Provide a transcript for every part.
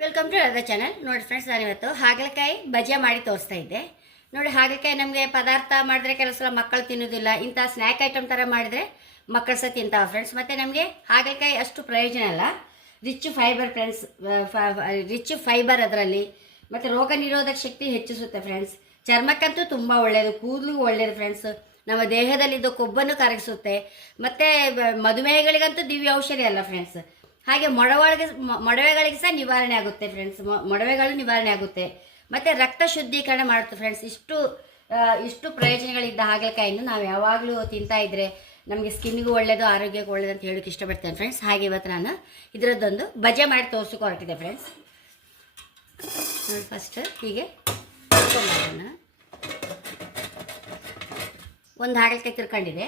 Welcome to ಅದ channel ನೋಡಿ friends ನಾನಿವತ್ತು ಹಾಗಲಕಾಯಿ ಬಜೆ ಮಾಡಿ ತೋರಿಸ್ತಾ ಇದ್ದೆ. ನೋಡಿ ಹಾಗಲಕಾಯಿ ನಮಗೆ ಪದಾರ್ಥ ಮಾಡಿದ್ರೆ ಕೆಲವು ಸಲ ಮಕ್ಕಳು ತಿನ್ನೋದಿಲ್ಲ, ಇಂಥ ಸ್ನ್ಯಾಕ್ ಐಟಮ್ ಥರ ಮಾಡಿದರೆ ಮಕ್ಕಳು ಸಹ ತಿಂತಾವೆ ಫ್ರೆಂಡ್ಸ್ ಮತ್ತು ನಮಗೆ ಹಾಗಲಕಾಯಿ ಅಷ್ಟು ಪ್ರಯೋಜನ ಅಲ್ಲ. Rich fibre friends rich fibre ಅದರಲ್ಲಿ. ಮತ್ತು ರೋಗ ನಿರೋಧಕ ಶಕ್ತಿ ಹೆಚ್ಚಿಸುತ್ತೆ ಫ್ರೆಂಡ್ಸ್ ಚರ್ಮಕ್ಕಂತೂ ತುಂಬ ಒಳ್ಳೆಯದು ಕೂದಲು ಒಳ್ಳೆಯದು ಫ್ರೆಂಡ್ಸ್ ನಮ್ಮ ದೇಹದಲ್ಲಿದ್ದ ಕೊಬ್ಬನ್ನು ಕರಗಿಸುತ್ತೆ. ಮತ್ತು ಮಧುಮೇಹಗಳಿಗಂತೂ ದಿವ್ಯ ಔಷಧಿ ಅಲ್ಲ ಫ್ರೆಂಡ್ಸ್ ಹಾಗೆ ಮೊಡವೆಗಳಿಗೆ ಮೊಡವೆಗಳಿಗೆ ಸಹ ನಿವಾರಣೆ ಆಗುತ್ತೆ ಫ್ರೆಂಡ್ಸ್ ಮೊಡವೆಗಳು ನಿವಾರಣೆ ಆಗುತ್ತೆ. ಮತ್ತು ರಕ್ತ ಶುದ್ಧೀಕರಣ ಮಾಡುತ್ತೆ ಫ್ರೆಂಡ್ಸ್ ಇಷ್ಟು ಇಷ್ಟು ಪ್ರಯೋಜನಗಳಿದ್ದ ಹಾಗಲಕಾಯಿಯನ್ನು ನಾವು ಯಾವಾಗಲೂ ತಿಂತಾ ಇದ್ರೆ ನಮಗೆ ಸ್ಕಿನ್ಗೂ ಒಳ್ಳೆಯದು ಆರೋಗ್ಯಕ್ಕೂ ಒಳ್ಳೇದು ಅಂತ ಹೇಳೋಕೆ ಇಷ್ಟಪಡ್ತೇನೆ ಫ್ರೆಂಡ್ಸ್ ಹಾಗೆ ಇವತ್ತು ನಾನು ಇದರದ್ದೊಂದು ಬಜೆ ಮಾಡಿ ತೋರಿಸೋಕೆ ಹೊರಟಿದೆ ಫ್ರೆಂಡ್ಸ್ ಫಸ್ಟ್ ಹೀಗೆ ಮಾಡೋಣ ಒಂದು ಹಾಗಲಕಾಯಿ ತಿರ್ಕೊಂಡಿದೆ.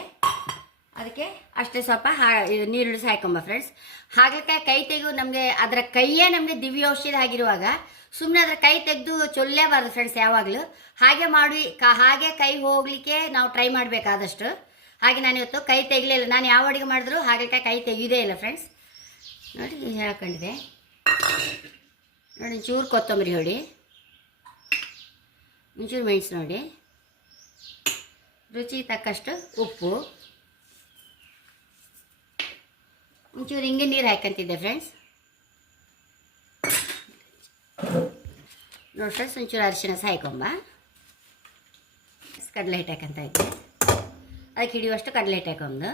ಅದಕ್ಕೆ ಅಷ್ಟೇ ಸ್ವಲ್ಪ ಹಾ, ಇದು ನೀರುಳಿಸಿ ಹಾಕೊಂಬ ಫ್ರೆಂಡ್ಸ್ ಹಾಗಲಕಾಯಿ ಕೈ ತೆಗೆದು ನಮಗೆ ಅದರ ಕೈಯೇ ನಮಗೆ ದಿವ್ಯ ಔಷಧಿ ಆಗಿರುವಾಗ ಸುಮ್ಮನೆ ಅದರ ಕೈ ತೆಗೆದು ಚೊಲ್ಲೇಬಾರ್ದು ಫ್ರೆಂಡ್ಸ್ ಯಾವಾಗಲೂ. ಹಾಗೆ ಮಾಡಿ, ಕ, ಹಾಗೆ ಕೈ ಹೋಗಲಿಕ್ಕೆ ನಾವು ಟ್ರೈ ಮಾಡಬೇಕಾದಷ್ಟು. ಹಾಗೆ ನಾನು ಇವತ್ತು ಕೈ ತೆಗಿಲಿಲ್ಲ ನಾನು ಯಾವ ಅಡುಗೆ ಮಾಡಿದ್ರು ಹಾಗಲಕಾಯಿ ಕೈ ತೆಗೆಯೋದೇ ಇಲ್ಲ ಫ್ರೆಂಡ್ಸ್ ನೋಡಿ ಇದು ಹಾಕೊಂಡಿದೆ ನೋಡಿ ಚೂರು ಕೊತ್ತಂಬರಿ ಹೊಡಿ ಒಂಚೂರು ಮೆಣಸು ನೋಡಿ. ರುಚಿಗೆ ತಕ್ಕಷ್ಟು ಉಪ್ಪು. ಒಂಚೂರು ಹಿಂಗೆ ನೀರು ಹಾಕಂತಿದ್ದೆ ಫ್ರೆಂಡ್ಸ್ ನೋಡಿ ಫ್ರೆಂಡ್ಸ್ ಒಂಚೂರು ಅರಿಶಿನ ಸಹ ಹಾಕೊಂಬ. ಕಡಲೆ ಹಿಟ್ಟು ಹಾಕಂತ ಇದ್ದೆ. ಅದಕ್ಕೆ ಹಿಡಿಯುವಷ್ಟು ಕಡಲೆ ಹಿಟ್ಟು ಹಾಕೊಂದು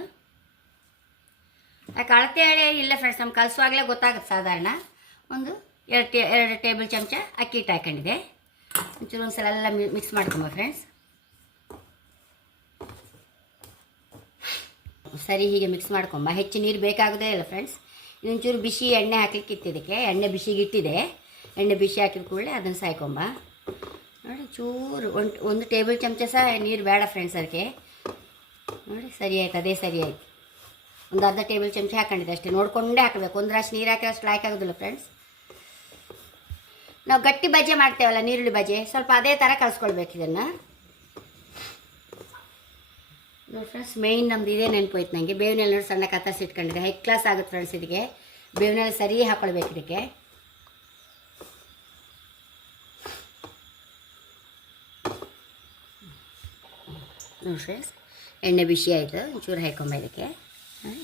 ಯಾಕೆ ಅಳತೆ ಅಳಿ ಇಲ್ಲ ಫ್ರೆಂಡ್ಸ್ ನಮ್ಗೆ ಕಲಸುವಾಗಲೇ ಗೊತ್ತಾಗುತ್ತೆ ಸಾಧಾರಣ. ಒಂದು ಎರಡು ಎರಡು ಟೇಬಲ್ ಚಮಚ ಅಕ್ಕಿ ಹಿಟ್ಟು ಹಾಕೊಂಡಿದೆ ಒಂಚೂರು ಒಂದು ಸಲ ಎಲ್ಲ ಮಿಕ್ಸ್ ಮಾಡ್ಕೊಂಬ ಫ್ರೆಂಡ್ಸ್ ಸರಿ ಹೀಗೆ ಮಿಕ್ಸ್ ಮಾಡ್ಕೊಂಬ. ಹೆಚ್ಚು ನೀರು ಬೇಕಾಗೋದೇ ಇಲ್ಲ ಫ್ರೆಂಡ್ಸ್ ಇನ್ನೊಂಚೂರು ಬಿಸಿ ಎಣ್ಣೆ ಹಾಕ್ಲಿಕ್ಕೆ ಇದಕ್ಕೆ. ಎಣ್ಣೆ ಬಿಸಿಗೆ ಇಟ್ಟಿದೆ. ಎಣ್ಣೆ ಬಿಸಿ ಹಾಕಿದ ಕೂಡಲೇ ಅದನ್ನು ಸಾಯ್ಕೊಂಬ. ನೋಡಿ, ಚೂರು ಒಂದು ಒಂದು ಟೇಬಲ್ ಚಮಚ ಸಹ ನೀರು ಬೇಡ ಫ್ರೆಂಡ್ಸ್ ಅದಕ್ಕೆ. ನೋಡಿ, ಸರಿ ಆಯ್ತು, ಅದೇ ಸರಿ ಆಯ್ತು. ಒಂದು ಅರ್ಧ ಟೇಬಲ್ ಚಮಚ ಹಾಕೊಂಡಿದ್ದೆ ಅಷ್ಟೇ. ನೋಡಿಕೊಂಡೇ ಹಾಕಬೇಕು. ಒಂದು ರಾಶಿ ನೀರು ಹಾಕಿದ್ರೆ ಅಷ್ಟು ಲಾಯ್ಕ್ ಆಗೋದಿಲ್ಲ ಫ್ರೆಂಡ್ಸ್ ನಾವು ಗಟ್ಟಿ ಬಜೆ ಮಾಡ್ತೇವಲ್ಲ, ನೀರುಳ್ಳಿ ಬಜೆ ಸ್ವಲ್ಪ ಅದೇ ಥರ ಕಲಿಸ್ಕೊಳ್ಬೇಕು ಇದನ್ನು. ನೋಡಿ ಫ್ರೆಂಡ್ಸ್ ಮೇಯ್ನ್ ನಮ್ದು ಇದೇ ನೆನಪೋಯ್ತು ನನಗೆ ಬೇವಿನಲ್ಲಿ ನೋಡಿ ಸಣ್ಣ ಕತ್ತರಿಸಿ ಇಟ್ಕೊಂಡಿದೆ ಹೈ ಕ್ಲಾಸ್ ಆಗುತ್ತೆ ಫ್ರೆಂಡ್ಸ್ ಇದಕ್ಕೆ. ಬೇವಿನಲ್ಲಿ ಸರಿ ಹಾಕೊಳ್ಬೇಕು ಇದಕ್ಕೆ. ನೋಡಿ ಫ್ರೆಂಡ್ಸ್ ಎಣ್ಣೆ ಬಿಸಿ ಆಯಿತು. ಒಂಚೂರು ಹಾಕೊಂಬ ಇದಕ್ಕೆ.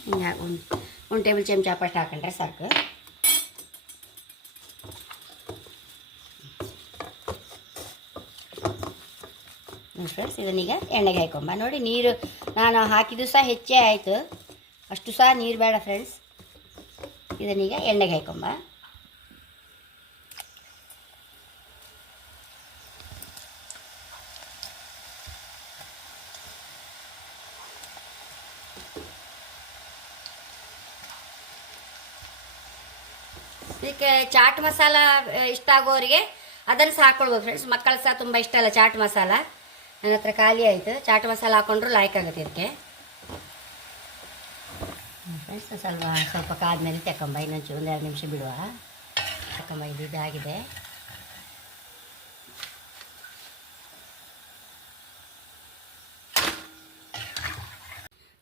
ಹಿಂಗೆ ಒಂದು ಒಂದು ಟೇಬಲ್ ಚಮಚ ಅಪ್ಪಷ್ಟು ಹಾಕೊಂಡ್ರೆ ಸಾಕು. ಫ್ರೆಂಡ್ಸ್ ಇದನ್ನೀಗ ಎಣ್ಣೆಗೆ ಹಾಕೊಂಬ. ನೋಡಿ, ನೀರು ನಾನು ಹಾಕಿದ್ದು ಸಹ ಹೆಚ್ಚೇ ಆಯಿತು. ಅಷ್ಟು ಸಹ ನೀರು ಬೇಡ ಫ್ರೆಂಡ್ಸ್ ಇದನ್ನೀಗ ಎಣ್ಣೆಗೆ ಹಾಕೊಂಬ. ಇದಕ್ಕೆ ಚಾಟ್ ಮಸಾಲ ಇಷ್ಟ ಆಗೋರಿಗೆ ಅದನ್ನು ಸಹ ಹಾಕೊಳ್ಬೋದು ಫ್ರೆಂಡ್ಸ್ ಮಕ್ಕಳು ಸಹ ತುಂಬ ಇಷ್ಟ ಅಲ್ಲ ಚಾಟ್ ಮಸಾಲ. ನನ್ನ ಹತ್ರ ಖಾಲಿ ಆಯಿತು. ಚಾಟ್ ಮಸಾಲ ಹಾಕೊಂಡ್ರು ಲಾಯ್ಕ್ ಆಗುತ್ತೆ ಇದಕ್ಕೆ. ಫ್ರೆಂಡ್ಸ್ ಸ್ವಲ್ಪ ಸ್ವಲ್ಪ ಕಾದ್ಮೇಲೆ ತಕೊಂಬ. ಇನ್ನೊಂಚೂರು ಒಂದು ಎರಡು ನಿಮಿಷ ಬಿಡುವ. ತಕೊಂಬ, ಇದು ಇದಾಗಿದೆ.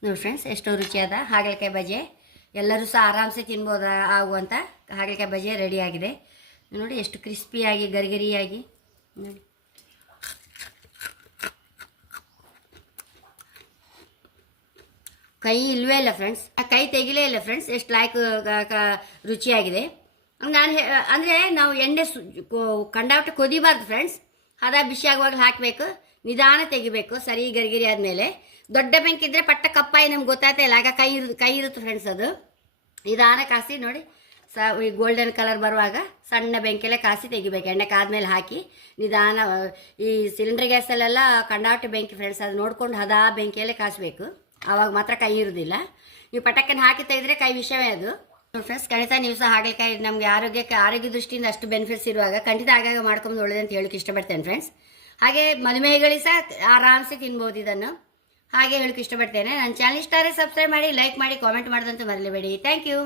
ನೋಡಿ ಫ್ರೆಂಡ್ಸ್ ಎಷ್ಟೋ ರುಚಿಯಾದ ಹಾಗಲಕಾಯಿ ಬಜೆ ಎಲ್ಲರೂ ಸಹ ಆರಾಮ್ಸೆ ತಿನ್ಬೋದು ಆಗುವಂಥ ಹಾಗಲಕಾಯಿ ಬಜೆ ರೆಡಿಯಾಗಿದೆ ನೋಡಿ, ಎಷ್ಟು ಕ್ರಿಸ್ಪಿಯಾಗಿ ಗರಿಗರಿಯಾಗಿ. ನೋಡಿ. ಕೈ ಇಲ್ವೇ ಇಲ್ಲ ಫ್ರೆಂಡ್ಸ್ ಆ ಕೈ ತೆಗಿಲೇ ಇಲ್ಲ ಫ್ರೆಂಡ್ಸ್ ಎಷ್ಟು ಲಾಯ್ಕ್ ರುಚಿಯಾಗಿದೆ. ನಾನು ಅಂದರೆ ನಾವು ಎಣ್ಣೆ ಸು, ಕೊ- ಕಂಡಾಪಟ್ಟೆ ಕೊದಿಬಾರ್ದು ಫ್ರೆಂಡ್ಸ್ ಹದ ಬಿಸಿ ಆಗುವಾಗ ಹಾಕಬೇಕು. ನಿಧಾನ ತೆಗಿಬೇಕು. ಸರಿ, ಗರಿಗಿರಿ ಆದಮೇಲೆ. ದೊಡ್ಡ ಬೆಂಕಿ ಇದ್ರೆ ಪಟ್ಟ ಕಪ್ಪಾಯಿ ನಮ್ಗೆ ಗೊತ್ತಾಯ್ತಾ ಇಲ್ಲ. ಆಗ ಕೈ ಇರು, ಕೈ ಇರುತ್ತೆ ಫ್ರೆಂಡ್ಸ್ ಅದು. ನಿಧಾನ ಕಾಸಿ ನೋಡಿ. ಸ, ಈ ಗೋಲ್ಡನ್ ಕಲರ್ ಬರುವಾಗ ಸಣ್ಣ ಬೆಂಕಿಯಲ್ಲೇ ಕಾಸಿ ತೆಗಿಬೇಕು. ಎಣ್ಣೆ ಕಾದ್ಮೇಲೆ ಹಾಕಿ ನಿಧಾನ, ಈ ಸಿಲಿಂಡರ್ ಗ್ಯಾಸಲ್ಲೆಲ್ಲ ಕಂಡಾಟ ಬೆಂಕಿ ಫ್ರೆಂಡ್ಸ್ ಅದು ನೋಡ್ಕೊಂಡು ಹದಾ ಬೆಂಕಿಯಲ್ಲೇ ಕಾಸಬೇಕು. ಆವಾಗ ಮಾತ್ರ ಕೈ ಇರುವುದಿಲ್ಲ ನೀವು ಪಟಕ್ಕನ್ನು ಹಾಕಿ ತೆಗೆದ್ರೆ ಕೈ ವಿಷಯವೇ ಅದು. ಫ್ರೆಂಡ್ಸ್ ಖಂಡಿತ ನೀವು ಸಹ ಹಾಗಲಕಾಯಿ ನಮಗೆ ಆರೋಗ್ಯಕ್ಕೆ, ಆರೋಗ್ಯ ದೃಷ್ಟಿಯಿಂದ ಅಷ್ಟು ಬೆನಿಫಿಟ್ಸ್ ಇರುವಾಗ ಖಂಡಿತ ಆಗಾಗ ಮಾಡ್ಕೊಂಡು ಒಳ್ಳೇದು ಅಂತ ಹೇಳಕ್ಕೆ ಇಷ್ಟಪಡ್ತೇನೆ ಫ್ರೆಂಡ್ಸ್ ಹಾಗೆ ಮಧುಮೇಹಿಗಳಿಗೆ ಸಹ ಆರಾಮ್ಸೆ ತಿನ್ಬೋದು ಇದನ್ನು. ಹಾಗೆ ಹೇಳಕ್ಕೆ ಇಷ್ಟಪಡ್ತೇನೆ. ನನ್ನ ಚಾನಲ್ ಇಷ್ಟ ಸಬ್ಸ್ಕ್ರೈಬ್ ಮಾಡಿ ಲೈಕ್ ಮಾಡಿ ಕಾಮೆಂಟ್ ಮಾಡೋದಂತೂ ಮರಲೇಬೇಡಿ. Thank you